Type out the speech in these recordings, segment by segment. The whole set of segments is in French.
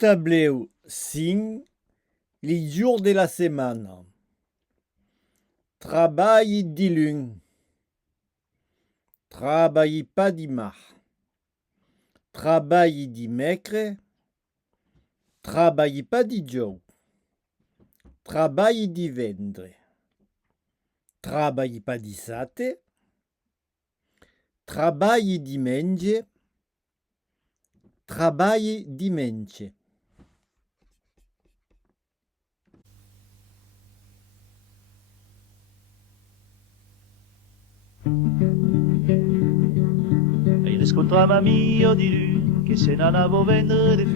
tableu 5 les jours de la semaine. Travaille dilun. Travaille pas dimanche. Travaille dimecre. Travaille pas dijous. Travaille divendre. Travaille pas dissabte. Travaille diumenge. Travaille dimanche. E riscontrava mio di lui che se non avevo vendere de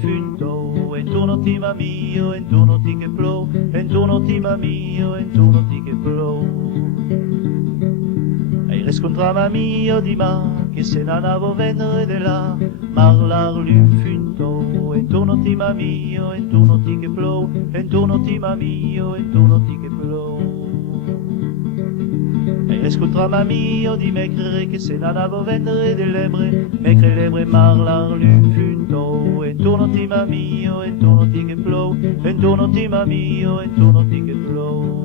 funto, e tu non ti ma mio, e tu non ti che plo, e tu non ti ma mio, e tu non ti che plo. E riscontrava mio di ma che se non avevo vendere de là, marlar lui funto, e tu non ti ma mio, e tu non ti che plo, e tu non ti ma mio, e tu non ti che plo. E riscontrava mio di mecre che se non avevo vendere de lebre, mecre lebre marlar lui funto, e tu non ti ma mio, e tu non ti che plo, e tu non ti ma mio, e tu non ti che plo.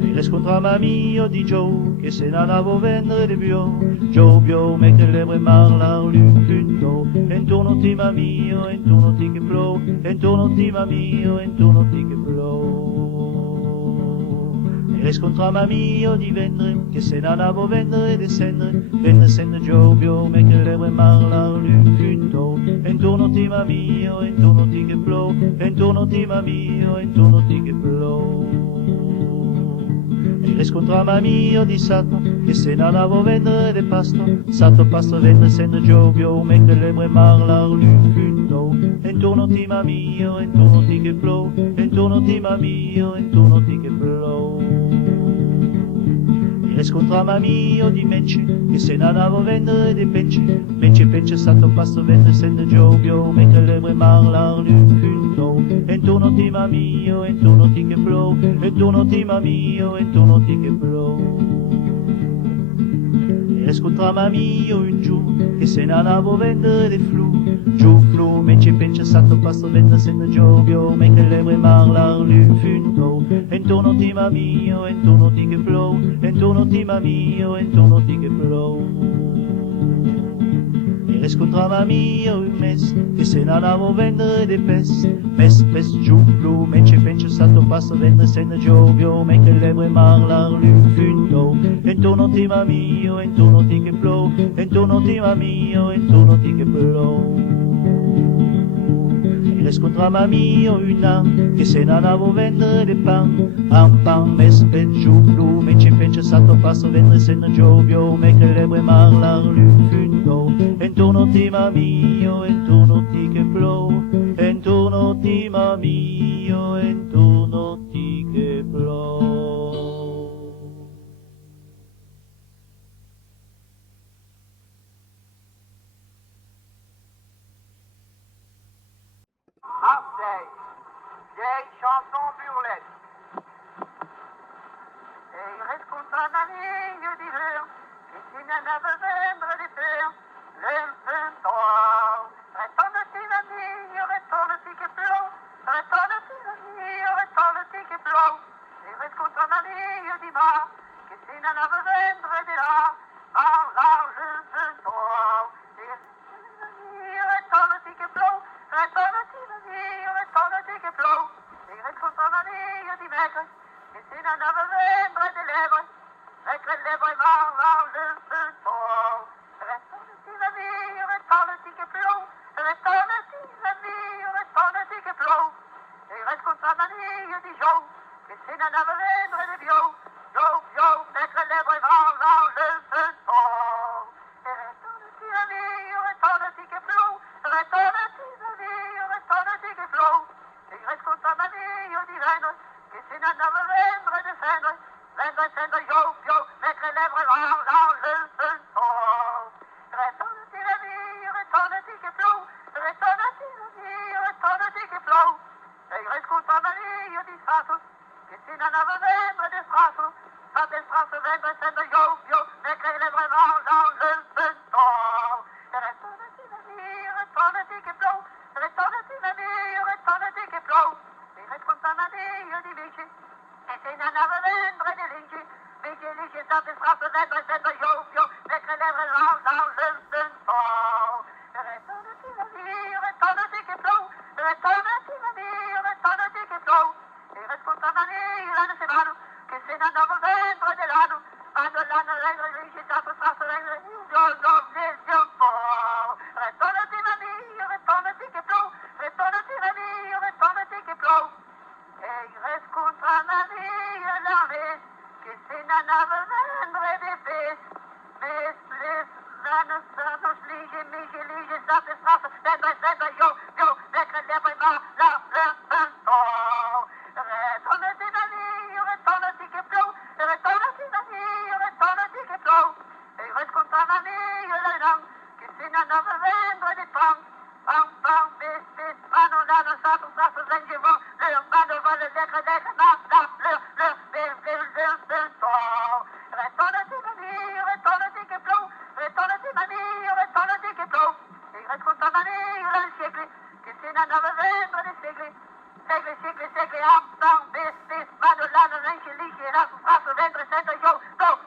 E riscontrava mio di Joe che se non avevo vendere de bio, Joe bio mecre lebre marlar lui funto, e tu non ti ma mio, e tu non ti che plo, e tu non ti ma mio, e tu non ti che plo. E riscontrava mio di vendre che se non avevo vendere de sendre, vendre sendre giovio, me che lebre marlar lui funto, e tu non ti ma mio, e tu non ti che plo, e tu non ti ma mio, e tu non ti che plo. E riscontrava mio di sato che se non avevo vendere de pasto, sato pasto vendre sendre giovio, me che lebre marlar lui funto, e tu non ti ma mio, e tu non ti che plo, e tu non ti ma mio, e tu non ti che plo. E riscontrava mio di mence che se non avevo vendere de pence, pence stato pasto vendre sende giovio, me che lebre marlar lui funto, e tu non ti ma mio, e tu non ti che plo, e tu non ti ma mio, e tu non ti che plo. E riscontrava mio un giù che se non avevo vendere de flu, mence pence stato pasto vendre sende giovio, me che lebre marlar lui funto, e tu non ti ma mio, e tu non ti che plo, e tu non ti ma mio, e tu non ti che plo. E riscontrava mio un mes che se non avevo vendere de pes giù flu, mence pence stato pasto vendre sende giovio, me che lebre marlar lui funto, e tu non ti ma mio, e tu non ti che plo, e tu non ti ma mio, e tu non ti che plo. E riscontrava mio una che se non avevo vendere de pan, mes pes giù flu, mence pence stato pasto vendre sende giovio, me che lebre marlar lui funto, e tu non ti ma mio, e tu non ti che plo, e tu non ti ma mio, e tu non ti che plo. Update. Vieille chanson burlesque. Et il reste contre la ligne d'hiver, et qui n'en avait vendre des fers, l'enfanteur. Retourne-t-il à mire, retourne-t-il que plomb, retourne-t-il à mire, retourne-t-il que plomb. Il reste contre la ligne d'hiver, que si n'en avait vendre des là, par large l'enfanteur. Retourne-t-il que plomb, retourne-t-il à mire, retourne-t-il que plomb. Il reste contre la ligne d'hiver, que si n'en avait vendre des lèvres, avec les lèvres marrant le feu tôt. Retourne-t-il à vie, retourne-t-il que plomb, retourne-t-il à vie, retourne-t-il que plomb. Et reste contre la ligne du jour, que si n'en avait vendre des bio, avec les lèvres marrant le feu tôt. Et retourne-t-il à vie, retourne-t-il que plomb, retourne-t-il à vie, retourne-t-il que plomb. Et reste contre la ligne du vendre, que si n'en avait vendre de cendre, vendre avec les lèvres marrant le feu tôt. Retourne-t-il à vie, retourne-t-il que plomb, retourne-t-il à vie, retourne-t-il que plomb. Et il reste contre la ligne du sato, que si n'en avait Retournati mamie, retournati che plou, retournati mamie, retournati che plou. E il reste contre mamie l'armée, che se n'en avevendre des fes. Mais les vanes nos liegen, mich liegen, dat is straf, dat yo, lekker lekker maar, retournati mamie, retournati che plou, retournati mamie, retournati che plou. E il reste contre mamie l'armée, che se n'en avevendre des fes. Pam, bis, mano, lano, sato, zengevon, mano, vale, lekker, retournati mamie, retournati che plou, retournati mamie, retournati che plou. E il reste contre mamie un siècle, che se n'en avevendre des siècles. Siècle, pam, bis, mano, lano, liege, lato, ventre, sento, yo, go,